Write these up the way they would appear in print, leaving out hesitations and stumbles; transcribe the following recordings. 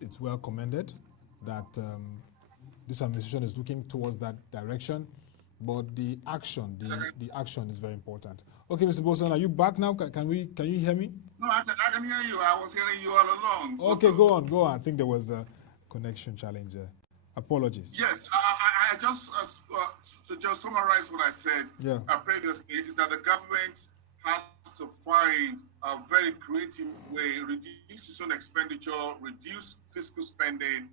it's well commended that this administration is looking towards that direction, but the action is very important. Okay, Mr. Boason, are you back now? Can you hear me? No, I can hear you. I was hearing you all along. Okay, go on. I think there was a connection challenge. Apologies. Yes, I just to just summarize what I said previously is that the government has to find a very creative way, reduce its own expenditure, reduce fiscal spending,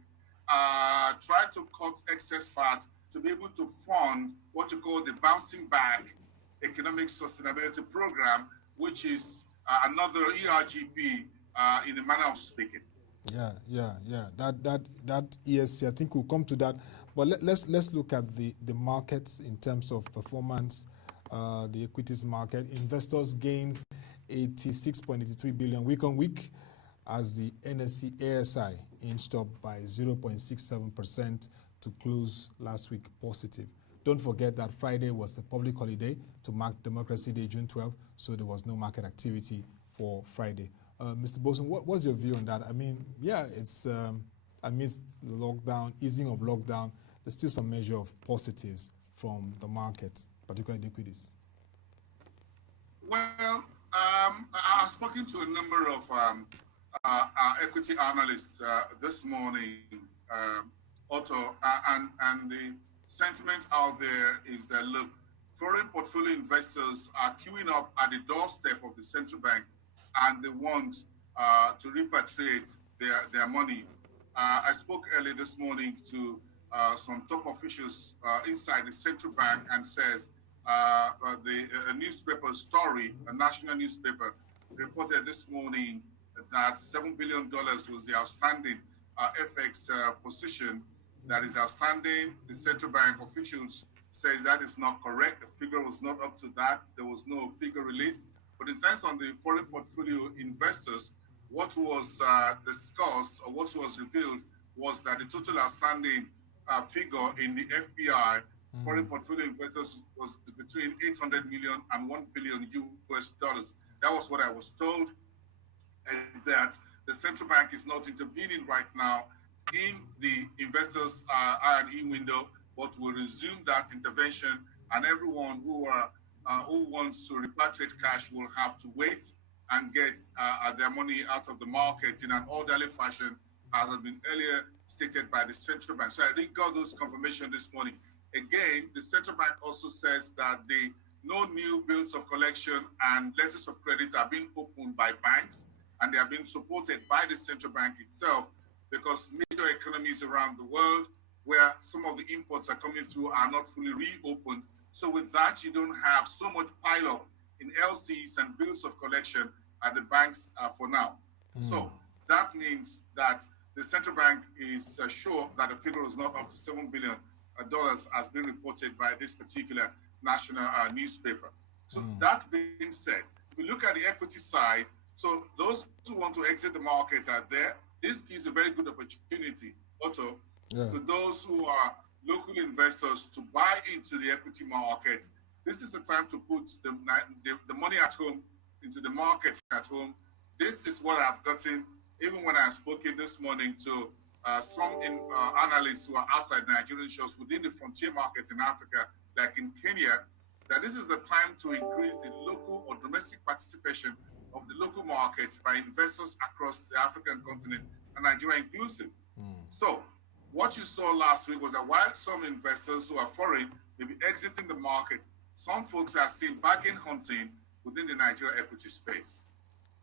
try to cut excess fat to be able to fund what you call the bouncing back economic sustainability program, which is another ERGP in a manner of speaking. Yeah. That ESC, I think we'll come to that. But let's look at the markets in terms of performance. The equities market, investors gained 86.83 billion week on week as the NSE ASI inched up by 0.67% to close last week positive. Don't forget that Friday was a public holiday to mark Democracy Day, June 12th, so there was no market activity for Friday. Mr. Boason, what's your view on that? I mean, it's amidst the lockdown, easing of lockdown, there's still some measure of positives from the market, particularly equities. Well, I've spoken to a number of equity analysts this morning, Otto, and the sentiment out there is that, look, foreign portfolio investors are queuing up at the doorstep of the central bank, and they want to repatriate their money. I spoke earlier this morning to some top officials inside the central bank and says a newspaper story, a national newspaper, reported this morning that $7 billion was the outstanding FX position that is outstanding. The central bank officials says that is not correct. The figure was not up to that. There was no figure released. But in terms of the foreign portfolio investors, what was discussed or what was revealed was that the total outstanding figure in the FBI foreign portfolio investors was between 800 million and 1 billion US dollars. That was what I was told, and that the central bank is not intervening right now in the investors' I&E window, but will resume that intervention, and everyone who wants to repatriate cash will have to wait and get their money out of the market in an orderly fashion, as has been earlier stated by the central bank. So I got those confirmation this morning. Again, the central bank also says that no new bills of collection and letters of credit are being opened by banks, and they are being supported by the central bank itself, because major economies around the world where some of the imports are coming through are not fully reopened. So with that, you don't have so much pile-up in LCs and bills of collection at the banks for now. So that means that the central bank is sure that the figure is not up to $7 billion as been reported by this particular national newspaper. So that being said, if we look at the equity side, so those who want to exit the market are there. This gives a very good opportunity, Otto, to those who are local investors to buy into the equity market. This is the time to put the money at home into the market at home. This is what I've gotten, even when I've spoken this morning to some analysts who are outside Nigerian shores within the frontier markets in Africa, like in Kenya, that this is the time to increase the local or domestic participation of the local markets by investors across the African continent, and Nigeria inclusive. So what you saw last week was that while some investors who are foreign may be exiting the market, some folks are seeing bargain hunting within the Nigeria equity space.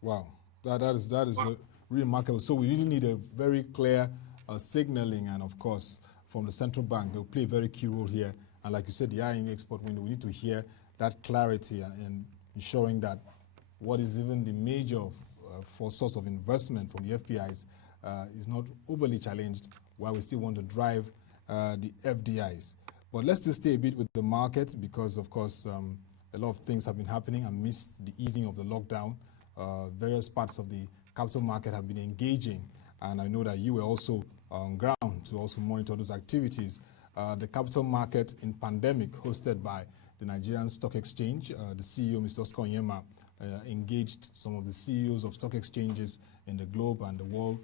Wow, that is remarkable. So we really need a very clear signaling, and of course from the central bank, they'll play a very key role here. And like you said, the INE export window, we need to hear that clarity and ensuring that what is even the major for source of investment from the FPIs is not overly challenged, while we still want to drive the FDIs. But let's just stay a bit with the market, because of course a lot of things have been happening amidst the easing of the lockdown. Various parts of the capital market have been engaging, and I know that you were also on ground to also monitor those activities. The capital market in pandemic, hosted by the Nigerian Stock Exchange, the CEO, Mr. Yemi, engaged some of the CEOs of stock exchanges in the globe and the World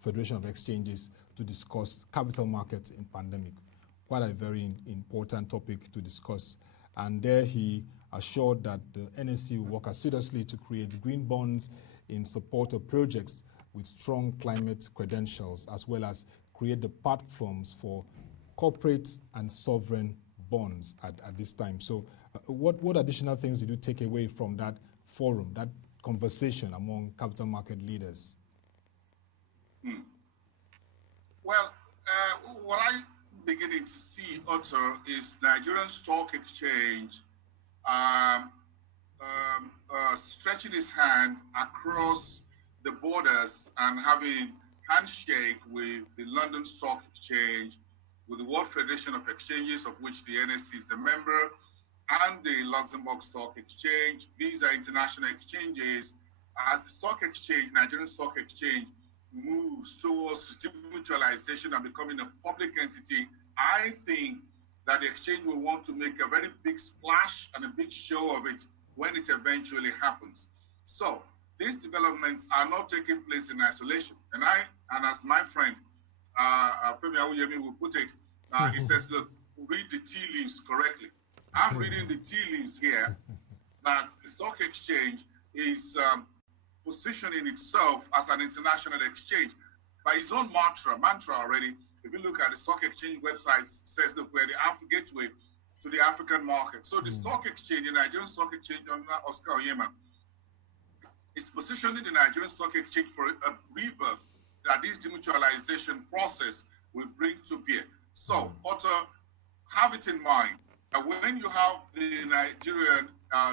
Federation of Exchanges to discuss capital markets in pandemic. Quite a very important topic to discuss. And there he assured that the NSE will work assiduously to create green bonds in support of projects with strong climate credentials, as well as create the platforms for corporate and sovereign bonds at this time. So what additional things did you take away from that forum, that conversation among capital market leaders? Well, what I beginning to see, Otto, is Nigerian Stock Exchange stretching his hand across the borders and having handshake with the London Stock Exchange, with the World Federation of Exchanges, of which the NSE is a member, and the Luxembourg Stock Exchange. These are international exchanges. As the stock exchange, Nigerian Stock Exchange, moves towards demutualization and becoming a public entity, I think that the exchange will want to make a very big splash and a big show of it when it eventually happens. So these developments are not taking place in isolation. And as my friend Yemi will put it, he says, look, read the tea leaves correctly. I'm reading the tea leaves here that the stock exchange is positioning itself as an international exchange by his own mantra already. If you look at the stock exchange websites, says look, we're the gateway to the African market. So the stock exchange, the Nigerian Stock Exchange under Oscar Oyema, is positioning the Nigerian Stock Exchange for a rebirth that this demutualization process will bring to bear. So, Otto, have it in mind that when you have the Nigerian,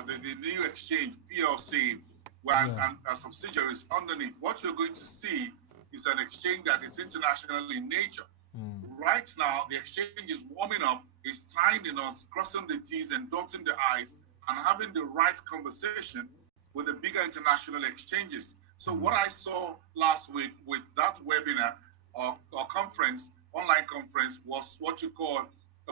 the new exchange, PLC, and subsidiaries underneath, what you're going to see is an exchange that is international in nature. Right now, the exchange is warming up, is tying the knots, crossing the T's and dotting the I's, and having the right conversation with the bigger international exchanges. So what I saw last week with that webinar or conference, online conference, was what you call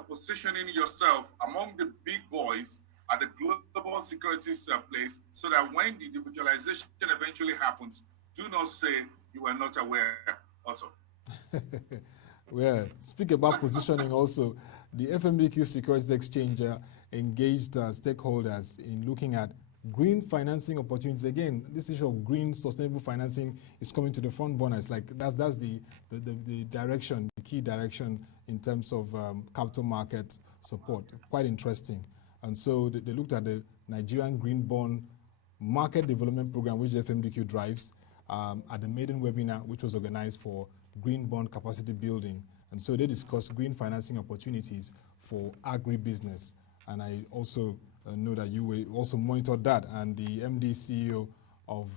positioning yourself among the big boys at the global securities place, so that when the demutualization eventually happens, do not say you were not aware, Otto. Well, speak about positioning also. The FMDQ Securities Exchange engaged stakeholders in looking at green financing opportunities. Again, this issue of green sustainable financing is coming to the front burner. It's like that's the direction, the key direction in terms of capital market support. Quite interesting. And so they looked at the Nigerian Green Bond Market Development Program, which the FMDQ drives, at the maiden webinar, which was organized for green bond capacity building. And so they discussed green financing opportunities for agribusiness. And I also know that you will also monitor that, and the MD CEO of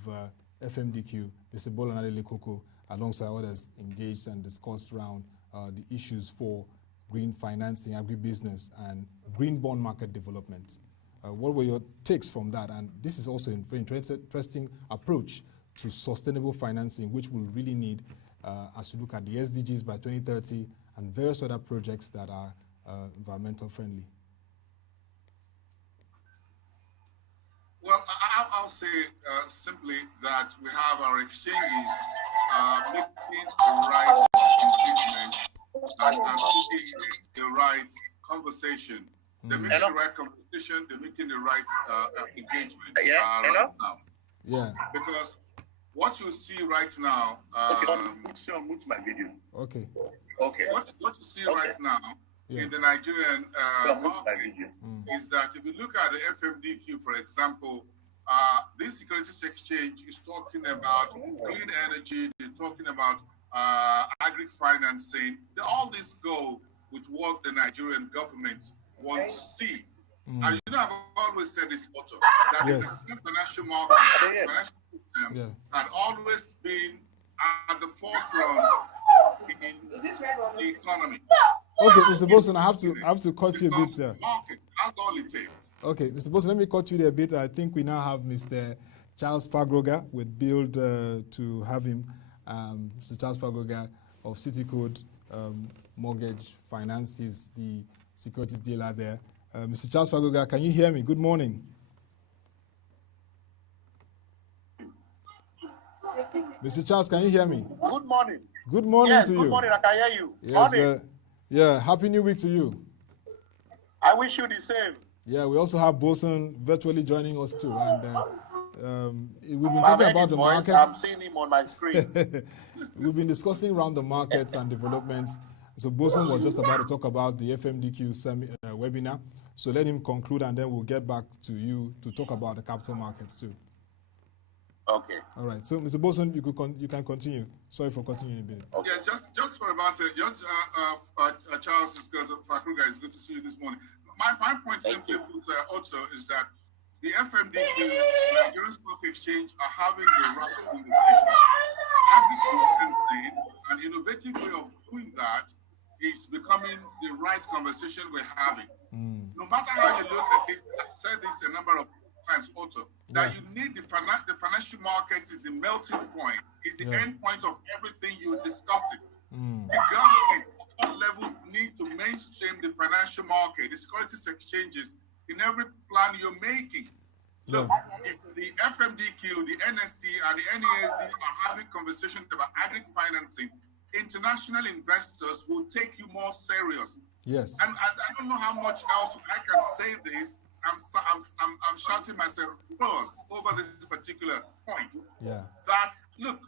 FMDQ, Mr. Bolanade Lekoko, alongside others, engaged and discussed around the issues for green financing, agribusiness, and green bond market development. What were your takes from that? And this is also a very interesting approach to sustainable financing, which we'll really need as we look at the SDGs by 2030 and various other projects that are environmental friendly. Well, I'll say simply that we have our exchanges making the right engagement and making the right conversation. They're making the right conversation, they're making the right engagement right now. Yeah. Because what you see right now... mute my video. Okay. Okay. What you see right now in the Nigerian market is that if you look at the FMDQ, for example, this Securities Exchange is talking about clean energy, they're talking about agri-financing. All this go with what the Nigerian government wants to see. And you know, I've always said this, Otto, that the Nigerian financial market, financial system had always been at the forefront in the economy. Okay, Mr. Boason, I have to cut you a bit there. Market, that's all it takes. Okay, Mr. Boason, let me cut you there a bit. I think we now have Mr. Charles Fakrogha with Build to have him. Mr. Charles Fakrogha of Citicode Mortgage Finance is the securities dealer there. Mr. Charles Fakrogha, can you hear me? Good morning. Mr. Charles, can you hear me? Good morning. Good morning yes, to you. Good morning, I can hear you. Yes, Morning. yeah, Happy New Week to you. I wish you the same. Yeah, we also have Boason virtually joining us too. And we've been I've talking heard about his the voice. markets. I'm seeing him on my screen. We've been discussing around the markets and developments. So Boason was just about to talk about the FMDQ webinar. So let him conclude, and then we'll get back to you to talk about the capital markets too. Okay. All right. So, Mr. Boason, you can continue. Sorry for continuing a bit. Okay. Yes, just for about Charles is good. Fakrogha, it's good to see you this morning. My point simply put, Otto, is that the FMDQ, the Nigerian Stock Exchange, are having a rapid conversation. An innovative way of doing that is becoming the right conversation we're having. No matter how you look at it, I've said this a number of times, Otto, that you need the financial markets is the melting point, is the end point of everything you're discussing. The government at all level need to mainstream the financial market, the securities exchanges in every plan you're making. Look, if the FMDQ, the NSC, and the NESC are having conversations about agri financing, international investors will take you more serious. Yes. And I don't know how much else I can say this. I'm shouting myself close over this particular point. Yeah. That look,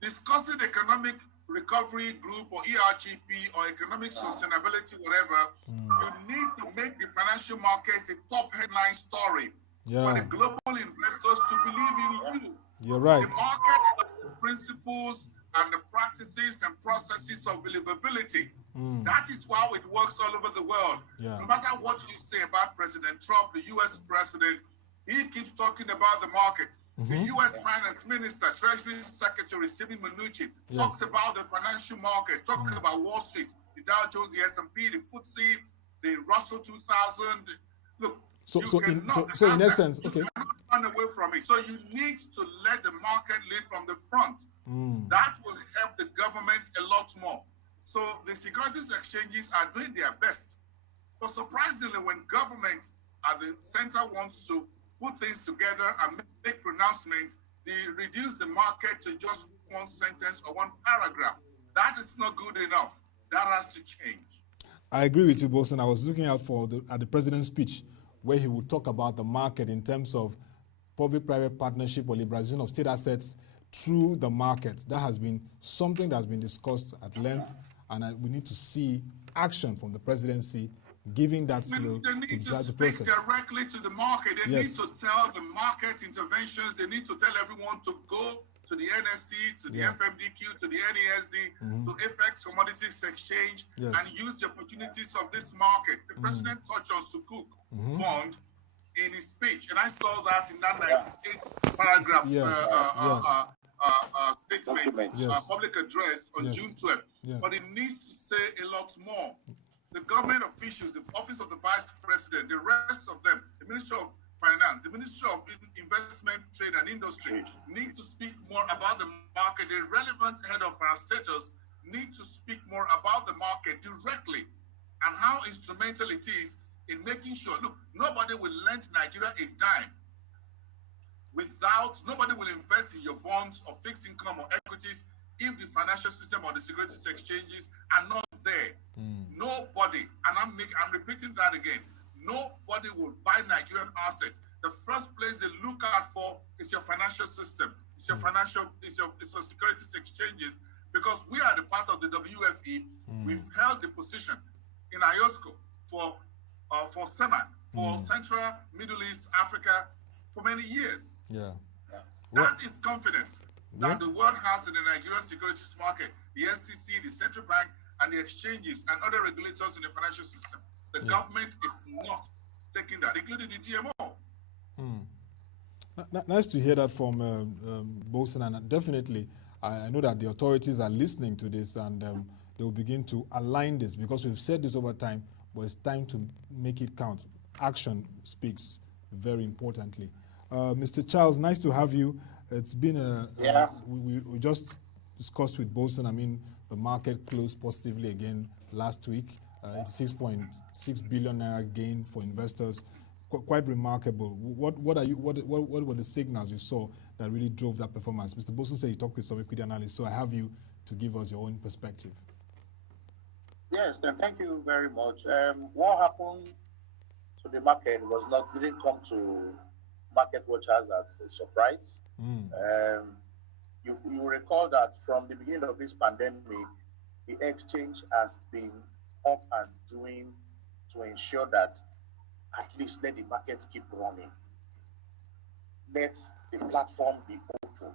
discussing economic recovery group or ERGP or economic sustainability, whatever, you need to make the financial markets a top headline story for the global investors to believe in you. You're right. The market principles and the practices and processes of believability. That is how it works all over the world. No matter what you say about President Trump, the US president, he keeps talking about the market. The US Finance Minister, Treasury Secretary Stephen Mnuchin talks about the financial markets, talking about Wall Street, the Dow Jones, the S&P, the FTSE, the Russell 2000. Look, so in essence, okay. You cannot run away from it. So you need to let the market lead from the front. That will help the government a lot more. So the securities exchanges are doing their best. But surprisingly, when government at the center wants to put things together and make pronouncements, they reduce the market to just one sentence or one paragraph. That is not good enough. That has to change. I agree with you, Boason. I was looking out at the president's speech where he would talk about the market in terms of public-private partnership or liberalization of state assets through the market. That has been something that has been discussed at length, and we need to see action from the presidency giving that seal they need to to drive the speak process. directly to the market. They need to tell the market interventions. They need to tell everyone to go to the NSC, to the FMDQ, to the NESD, to FX Commodities Exchange, and use the opportunities of this market. The president touched on Sukuk bond in his speech, and I saw that in that 98th paragraph statement, public address on June 12th. But it needs to say a lot more. The government officials, the Office of the Vice President, the rest of them, the Ministry of Finance, the Ministry of Investment, Trade and Industry need to speak more about the market. The relevant head of parastatals need to speak more about the market directly and how instrumental it is in making sure, look, nobody will lend Nigeria a dime nobody will invest in your bonds or fixed income or equities if the financial system or the securities exchanges are not there. Nobody, and I'm repeating that again, nobody will buy Nigerian assets. The first place they look out for is your financial system. It's your securities exchanges, because we are the part of the WFE. We've held the position in IOSCO for SEMA, for Central, Middle East, Africa, for many years. That is confidence that the world has in the Nigerian securities market, the SEC, the central bank, and the exchanges and other regulators in the financial system. The government is not taking that, including the DMO. Nice to hear that from Boason, and definitely I know that the authorities are listening to this, and they will begin to align this, because we've said this over time, but it's time to make it count. Action speaks very importantly. Mr. Charles, nice to have you. It's been we just discussed with Boason. I mean, the market closed positively again last week. 6.6 billion naira gain for investors. quite remarkable. What were the signals you saw that really drove that performance? Mr. Boason said you talked with some equity analysts, so I have you to give us your own perspective. Yes, then thank you very much. What happened to the market didn't come to market watchers as a surprise. You recall that from the beginning of this pandemic, the exchange has been up and doing to ensure that at least let the markets keep running. Let the platform be open.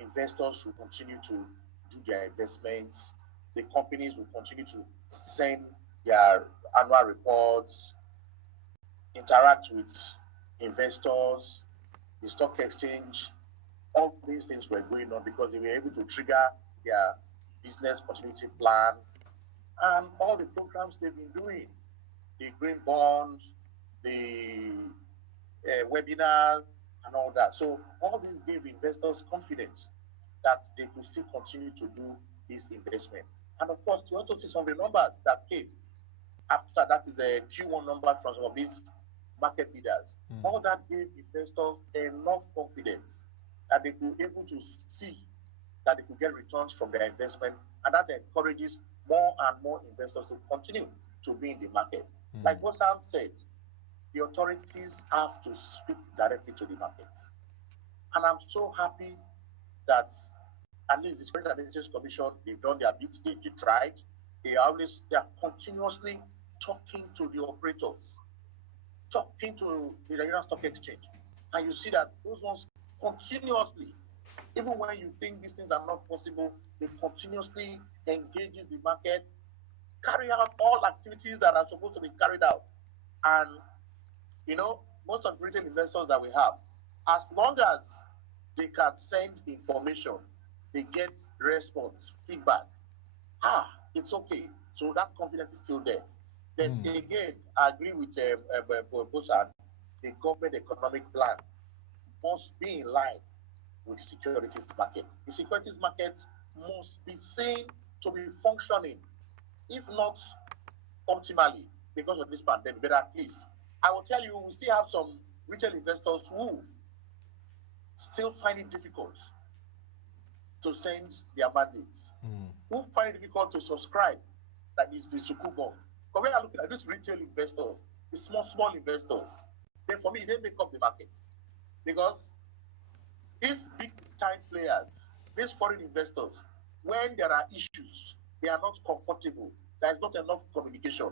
Investors will continue to do their investments. The companies will continue to send their annual reports, interact with investors, the stock exchange. All these things were going on because they were able to trigger their business continuity plan and all the programs they've been doing, the green bond, the webinar, and all that. So all this gave investors confidence that they could still continue to do this investment. And of course, you also see some of the numbers that came after that is a Q1 number from some of these market leaders. All that gave investors enough confidence that they could be able to see that they could get returns from their investment, and that encourages more and more investors to continue to be in the market. Like Boason said, the authorities have to speak directly to the markets. And I'm so happy that at least the Securities and Exchange Commission, they've done their bit, they tried. They are continuously talking to the operators, talking to the Nigerian Stock Exchange. And you see that those ones continuously, even when you think these things are not possible, they continuously engages the market, carry out all activities that are supposed to be carried out. And, you know, most of the retail investors that we have, as long as they can send information, they get response, feedback. It's okay. So that confidence is still there. But again, I agree with Boason, the government economic plan must be in line with the securities market. The securities market must be seen to be functioning, if not optimally, because of this pandemic. But at least, I will tell you, we still have some retail investors who still find it difficult to send their mandates, who find it difficult to subscribe, that is the Sukuk bond. But when I look at these retail investors, the small investors, then for me, they make up the market. Because these big time players, these foreign investors, when there are issues, they are not comfortable, there is not enough communication,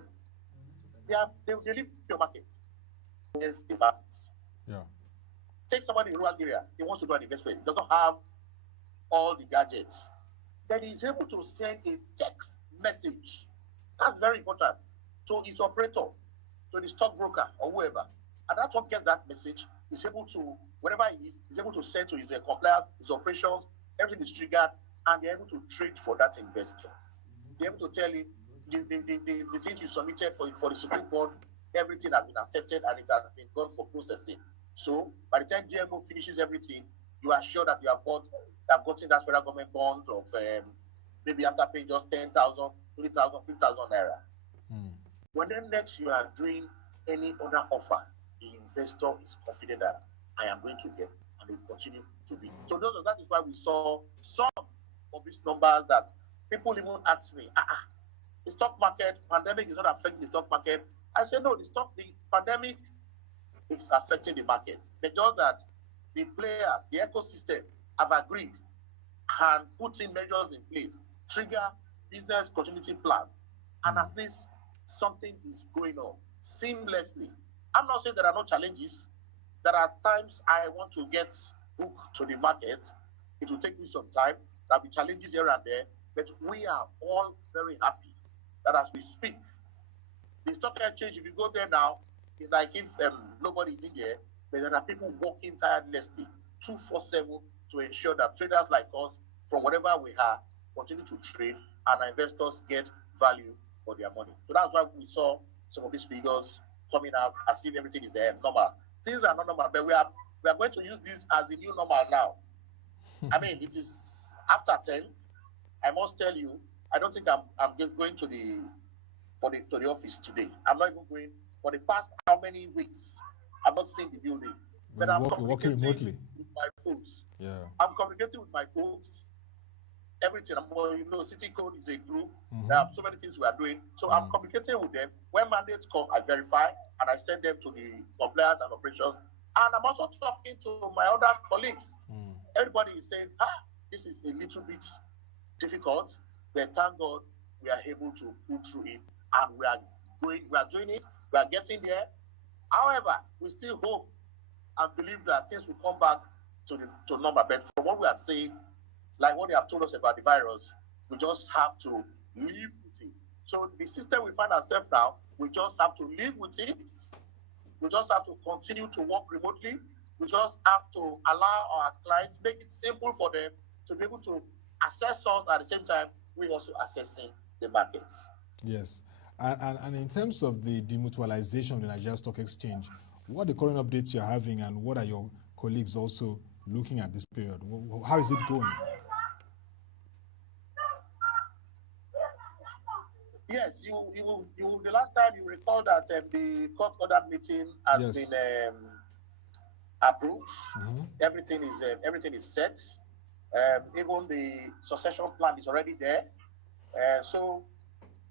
they leave your market. Yes, the market. Yeah. Take somebody in a rural area, he wants to do an investment, he doesn't have all the gadgets, then he's able to send a text message. That's very important to his operator, to the stockbroker or whoever. And that one gets that message, is able to, whatever he is, he's able to send to his compliance, his operations, everything is triggered, and they're able to trade for that investor. They're able to tell him the things you submitted for the Sukuk bond, everything has been accepted and it has been gone for processing. So by the time GMO finishes everything, you are sure that you have gotten that federal government bond of maybe after paying just 10,000, 20,000, 50,000 naira. When then next you are doing any other offer, the investor is confident that I am going to get and will continue to be. So that is why we saw some of these numbers that people even ask me, the stock market, pandemic is not affecting the stock market. I say no, the pandemic is affecting the market. But just that the players, the ecosystem have agreed and put in measures in place, trigger business continuity plan, and at least something is going on seamlessly. I'm not saying there are no challenges. There are times I want to get hooked to the market. It will take me some time. There will be challenges here and there, but we are all very happy that as we speak, the stock exchange, if you go there now, it's like if nobody is in there, but there are people working tirelessly 24/7 to ensure that traders like us, from whatever we are, continue to trade and our investors get value for their money. So that's why we saw some of these figures coming out as if everything is normal. Things are not normal, but we are going to use this as the new normal now. I mean, it is after 10. I must tell you, I don't think I'm going to the office today. I'm not even going for the past how many weeks, I've not seen the building. But I'm working remotely with my folks. Yeah. I'm communicating with my folks. Everything. City Code is a group. Mm-hmm. There are so many things we are doing. So I'm communicating with them. When mandates come, I verify and I send them to the compliance and operations. And I'm also talking to my other colleagues. Everybody is saying, this is a little bit difficult, but thank God we are able to pull through it, and we are doing it, we are getting there. However, we still hope and believe that things will come back to normal. But from what we are saying, like what they have told us about the virus, we just have to live with it. So the system we find ourselves now, we just have to live with it. We just have to continue to work remotely. We just have to allow our clients, make it simple for them to be able to assess us. At the same time, we're also assessing the markets. Yes. And in terms of the demutualization of the Nigerian Stock Exchange, what are the current updates you're having, and what are your colleagues also looking at this period? How is it going? Yes, the last time you recall that the court order meeting has been approved. Mm-hmm. Everything is set. Even the succession plan is already there. So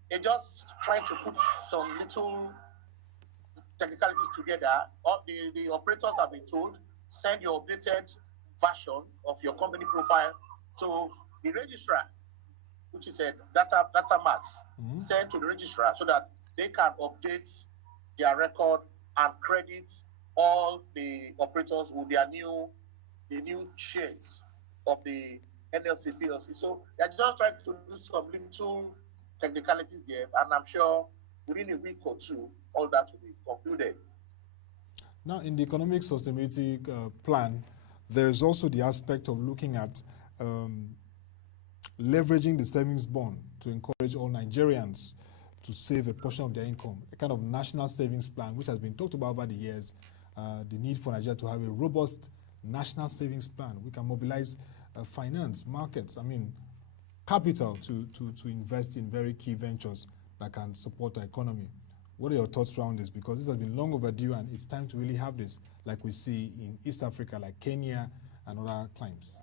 they're just trying to put some little technicalities together. The operators have been told, send your updated version of your company profile to the registrar, which is a data max, sent to the registrar so that they can update their record and credit all the operators with the new shares of the NLC PLC. So they're just trying to do some little technicalities there, and I'm sure within a week or two, all that will be concluded. Now, in the economic sustainability plan, there's also the aspect of looking at leveraging the savings bond to encourage all Nigerians to save a portion of their income, a kind of national savings plan, which has been talked about over the years, the need for Nigeria to have a robust national savings plan. We can mobilize finance, markets, capital to invest in very key ventures that can support our economy. What are your thoughts around this? Because this has been long overdue, and it's time to really have this, like we see in East Africa, like Kenya and other climes.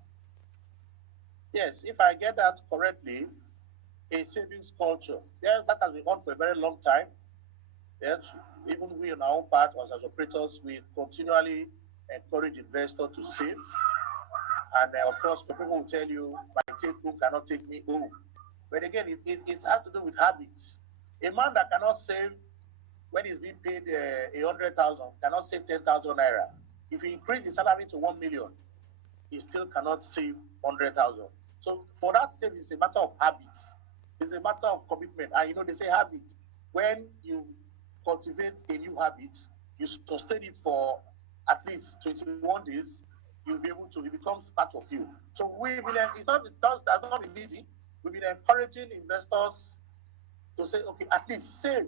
Yes, if I get that correctly, a savings culture. Yes, that has been on for a very long time. Yes, even we on our own part, as operators, we continually encourage investors to save. And of course, people will tell you, my take home cannot take me home. But again, it has to do with habits. A man that cannot save when he's being paid 100,000 cannot save 10,000 naira. If he increase his salary to 1 million, he still cannot save 100,000. So for that saving, it's a matter of habits. It's a matter of commitment. And they say habit. When you cultivate a new habit, you sustain it for at least 21 days, you'll be able to, it becomes part of you. So that's not been easy. We've been encouraging investors to say, okay, at least save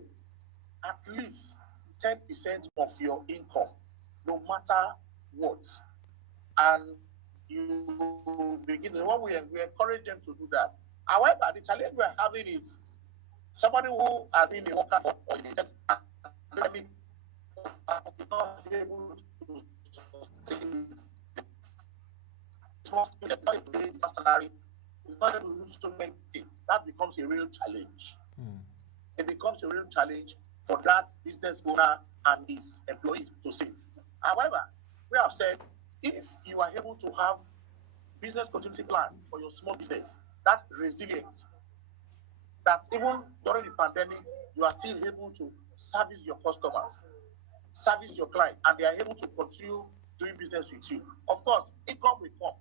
at least 10% of your income, no matter what. And you begin, we encourage them to do that. However, the challenge we're having is somebody who has been a worker for years and is not able to sustain salary, is not able to do so many things. That becomes a real challenge. It becomes a real challenge for that business owner and his employees to save. However, we have said, if you are able to have business continuity plan for your small business, that resilience, that even during the pandemic, you are still able to service your customers, service your clients, and they are able to continue doing business with you. Of course, income will come,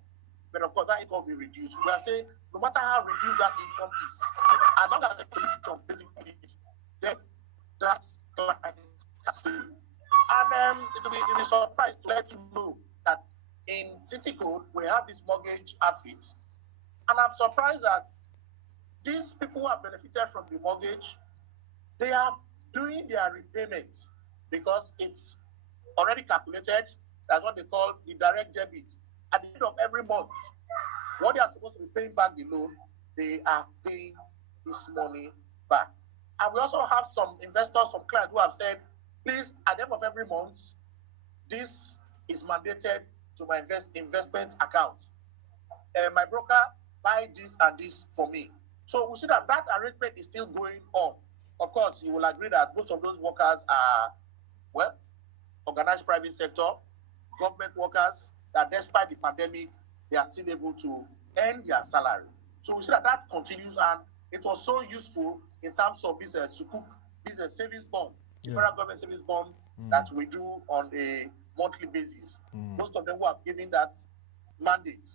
but of course, that income will reduce. We are saying, no matter how reduced that income is, as long as the from basic needs, then that's client can see. And it will be surprised to let you know that in City Code, we have this mortgage outfit. And I'm surprised that these people who have benefited from the mortgage, they are doing their repayment because it's already calculated. That's what they call the direct debit. At the end of every month, what they are supposed to be paying back the loan, they are paying this money back. And we also have some investors, some clients who have said, please, at the end of every month, this is mandated to my investment account. My broker buy this and this for me. So we see that arrangement is still going on. Of course, you will agree that most of those workers are, well, organized private sector, government workers, that despite the pandemic, they are still able to earn their salary. So we see that continues, and it was so useful in terms of this sukuk, this savings bond, federal government savings bond that we do on a monthly basis. Most of them were given that mandate.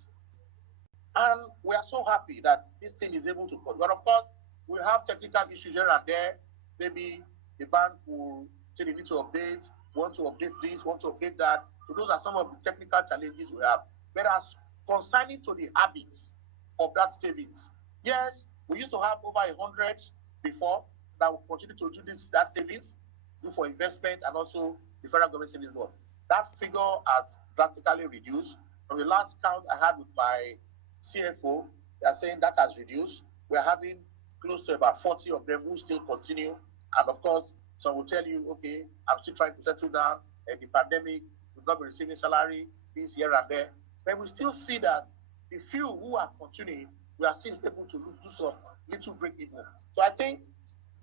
And we are so happy that this thing is able to come. But of course, we have technical issues here and there. Maybe the bank will say they need to update, want to update this, want to update that. So those are some of the technical challenges we have. Whereas concerning to the habits of that savings, yes, we used to have over 100 before that will continue to do that savings, do for investment and also the federal government savings board. That figure has drastically reduced. From the last count I had with my CFO, they are saying that has reduced. We're having close to about 40 of them who still continue. And of course, some will tell you, okay, I'm still trying to settle down. The pandemic, we've not been receiving salary, this here and there. But we still see that the few who are continuing, we are still able to do some little break even. So I think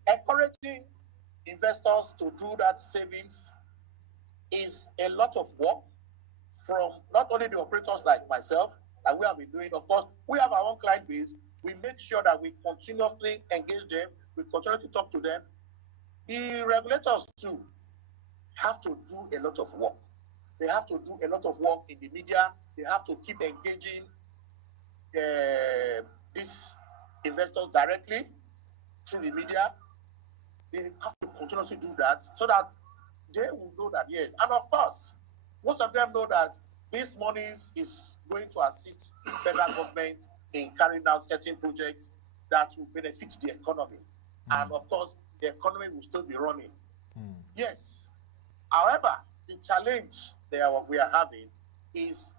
encouraging investors to do that savings is a lot of work from not only the operators like myself, that we have been doing. Of course, we have our own client base. We make sure that we continuously engage them. We continue to talk to them. The regulators too have to do a lot of work. They have to do a lot of work in the media. They have to keep engaging these investors directly through the media. They have to continuously do that so that they will know that, yes. And of course, most of them know that this money is going to assist the federal government in carrying out certain projects that will benefit the economy. And of course, the economy will still be running. Yes. However, the challenge that we are having is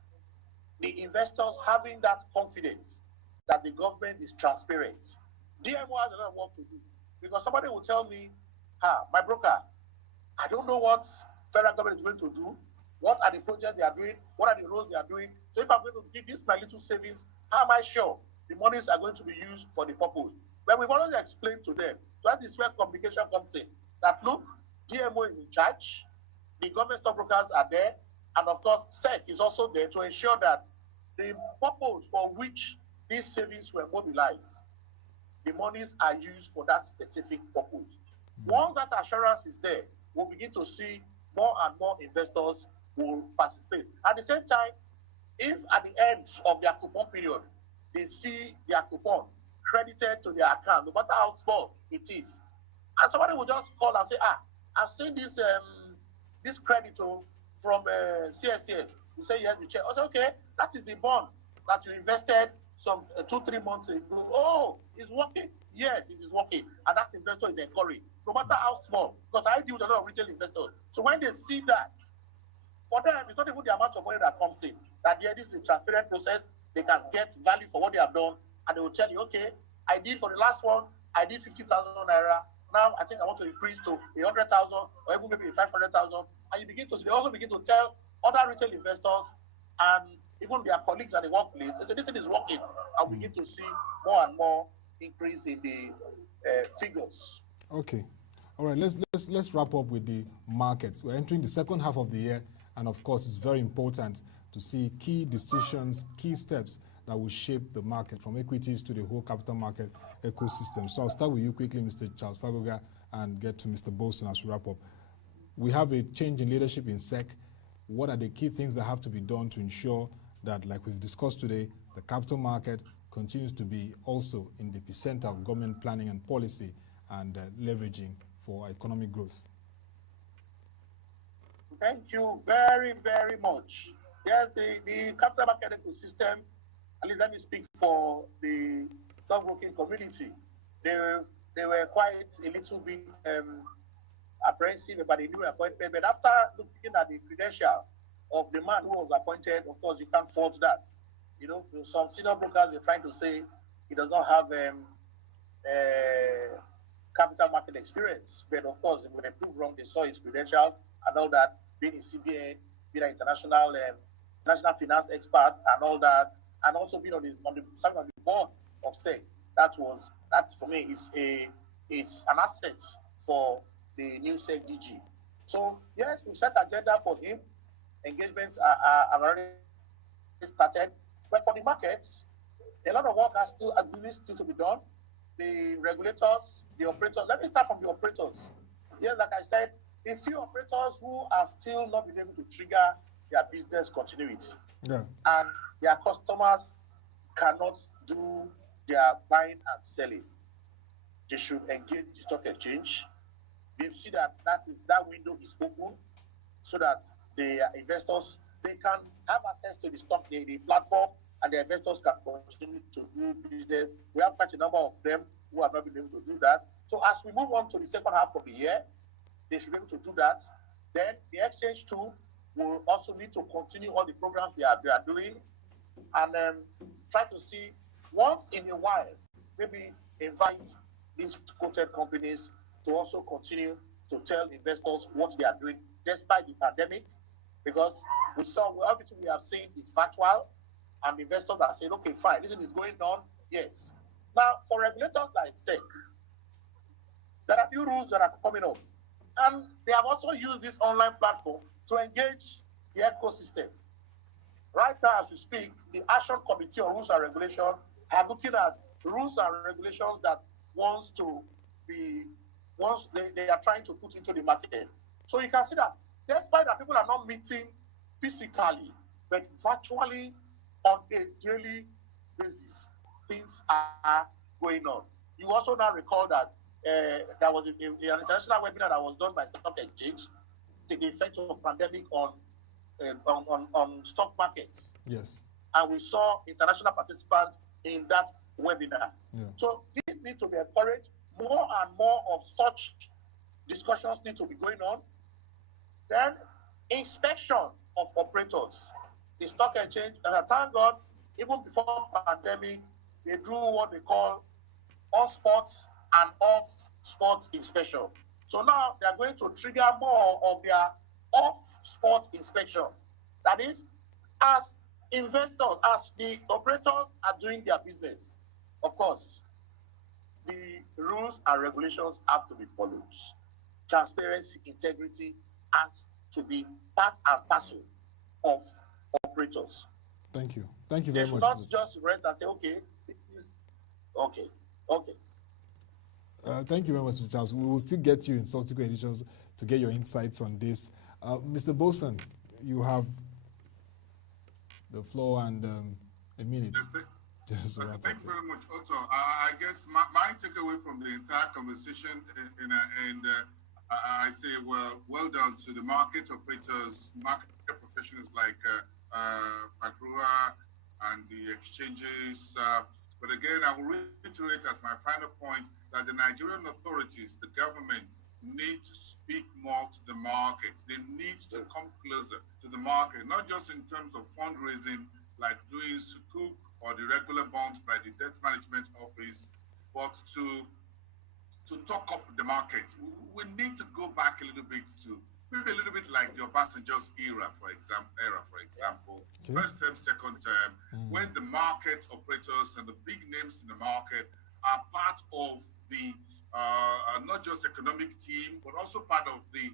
the investors having that confidence that the government is transparent. DMO has a lot of work to do. Because somebody will tell me, my broker, I don't know what federal government is going to do. What are the projects they are doing? What are the roles they are doing? So if I'm going to give this my little savings, how am I sure the monies are going to be used for the purpose? But we've always explained to them, that is where communication comes in. That look, DMO is in charge, the government stockbrokers are there, and of course, SEC is also there to ensure that the purpose for which these savings were mobilized, the monies are used for that specific purpose. Once that assurance is there, we'll begin to see more and more investors will participate. At the same time, if at the end of their coupon period, they see their coupon credited to their account, no matter how small it is, and somebody will just call and say, I've seen this this credit from CSCS. You say, yes, you check. I say, okay, that is the bond that you invested some 2-3 months ago. Oh, it's working. Yes, it is working. And that investor is encouraged, no matter how small. Because I deal with a lot of retail investors. So when they see that, for them, it's not even the amount of money that comes in. That this is a transparent process. They can get value for what they have done. And they will tell you, okay, I did for the last one, I did 50,000 naira. Now I think I want to increase to 100,000 or even maybe 500,000. And they also begin to tell other retail investors and even their colleagues at the workplace, they say this thing is working. And we begin to see more and more increase in the figures. Okay. All right, let's wrap up with the markets. We're entering the second half of the year, and of course, it's very important to see key decisions, key steps that will shape the market from equities to the whole capital market ecosystem. So I'll start with you quickly, Mr. Charles Fakrogha, and get to Mr. Boason as we wrap up. We have a change in leadership in SEC. What are the key things that have to be done to ensure that, like we've discussed today, the capital market continues to be also in the epicenter of government planning and policy and leveraging for economic growth? Thank you very, very much. Yes, the capital market ecosystem, at least let me speak for the stockbroking community. They were quite a little bit apprehensive about the new appointment, but after looking at the credential of the man who was appointed, of course, you can't fault that. You know, some senior brokers were trying to say he does not have capital market experience. But of course, when they proved wrong, they saw his credentials and all that, being in CBN, being an international finance expert and all that, and also being on the board of SEC. That's for me it's an asset for the new SEC DG. So yes, we set agenda for him. Engagements are already started, but for the markets, a lot of work has still to be done. The regulators, the operators. Let me start from the operators. Yes, like I said, a few operators who have still not been able to trigger their business continuity, and their customers cannot do their buying and selling. They should engage the stock exchange. We see that that window is open, so that the investors, they can have access to the platform, and the investors can continue to do business. We have quite a number of them who have not been able to do that. So as we move on to the second half of the year, they should be able to do that. Then the exchange too will also need to continue all the programs they are doing, and try to see once in a while, maybe invite these quoted companies to also continue to tell investors what they are doing despite the pandemic, because everything we have seen is virtual, and investors are saying, okay, fine, this is going on, yes. Now, for regulators like SEC, there are new rules that are coming up, and they have also used this online platform to engage the ecosystem. Right now, as we speak, the Action Committee on Rules and Regulation are looking at rules and regulations that they are trying to put into the market. So you can see that despite that people are not meeting physically, but virtually on a daily basis, things are going on. You also now recall that there was an international webinar that was done by Stock Exchange, the effect of pandemic on stock markets. Yes. And we saw international participants in that webinar. Yeah. So these need to be encouraged. More and more of such discussions need to be going on. Then inspection of operators. The stock exchange, thank God, even before pandemic, they do what they call on-spot and off-spot inspection. So now they are going to trigger more of their off-spot inspection. That is, as investors, as the operators are doing their business, of course, the rules and regulations have to be followed. Transparency, integrity has to be part and parcel of operators. Thank you. Thank you very much. They should not just rest and say, okay, okay. Thank you very much, Mr. Charles. We will still get you in subsequent editions to get your insights on this. Mr. Boason, you have the floor and a minute. Yes, thank you very much, Otto. I guess my takeaway from the entire conversation, and I say, well done to the market operators, market professionals like Fakrogha and the exchanges. But again, I will reiterate as my final point that the Nigerian authorities, the government, need to speak more to the market. They need to come closer to the market, not just in terms of fundraising, like doing sukuk or the regular bonds by the Debt Management Office, but to talk up the market. We need to go back a little bit to maybe a little bit like the Obasanjo's era, for example. Okay. First term, second term, when the market operators and the big names in the market are part of the not just economic team, but also part of the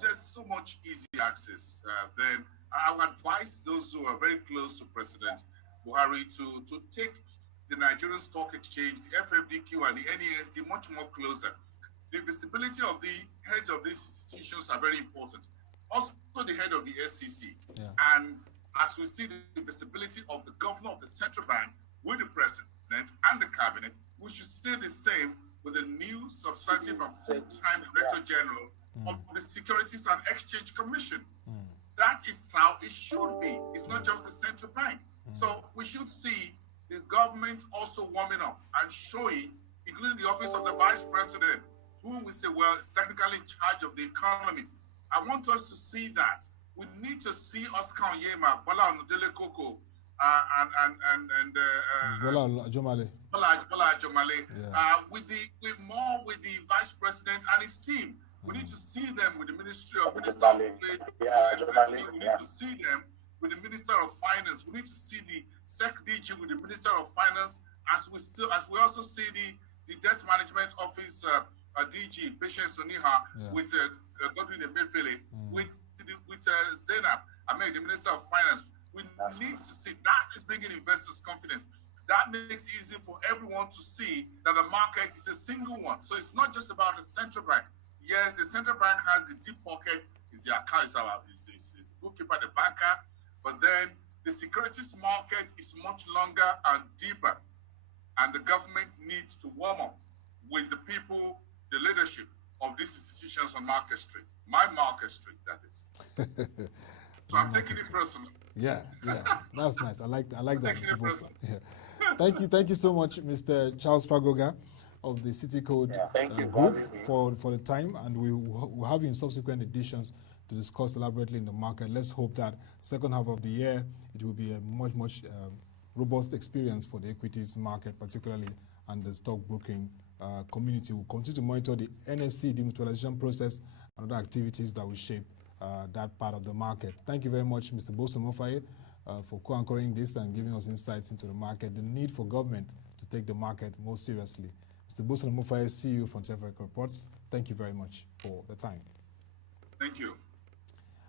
there's so much easy access. Then I would advise those who are very close to President Buhari to take the Nigerian Stock Exchange, the FFDQ, and the NESC much more closer. The visibility of the heads of these institutions are very important. Also, the head of the SEC. Yeah. And as we see the visibility of the governor of the central bank with the president and the cabinet, we should stay the same with the new substantive and full-time director general of the Securities and Exchange Commission. That is how it should be. It's not just the central bank. So we should see the government also warming up and showing, including the office of the vice president, who we say, well, is technically in charge of the economy. I want us to see that. We need to see Oscar Onyema, Bola Onodele Koko, Bola Jomale. Bola Jomale, with the vice president and his team. We need to see them with the Ministry of Minister of Trade. We need to see them with the Minister of Finance. We need to see the SecDG with the Minister of Finance, as we also see the Debt Management Office DG, Patience Soniha, with Godwin Emefiele, with Zainab Ahmed, the Minister of Finance. We need to see that is bringing investors confidence. That makes it easy for everyone to see that the market is a single one. So it's not just about the central bank. Yes, the central bank has the deep pocket, is the account, is bookkeeper, the banker, but then the securities market is much longer and deeper. And the government needs to warm up with the people, the leadership of these institutions on Market Street. My Market Street, that is. So I'm taking it personal. Yeah, that's nice. I like that, Mr. Boason. Yeah. Thank you so much, Mr. Charles Fakrogha of the City Code Group for the time, and we'll have you in subsequent editions to discuss elaborately in the market. Let's hope that second half of the year it will be a much robust experience for the equities market, particularly, and the stockbroking community. Will continue to monitor the NSC demutualization process and other activities that will shape that part of the market. Thank you very much, Mr. Boason Omofaye, for co-anchoring this and giving us insights into the market, the need for government to take the market more seriously. Mr. Boason Omofaye, CEO from Tefrec Reports, thank you very much for the time. Thank you.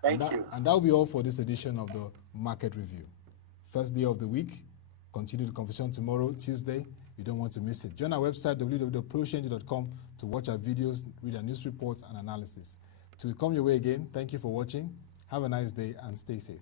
Thank you. And that will be all for this edition of the Market Review. First day of the week. Continue the conversation tomorrow, Tuesday. You don't want to miss it. Join our website, www.prochange.com, to watch our videos, read our news reports and analysis. Till we come your way again, thank you for watching. Have a nice day and stay safe.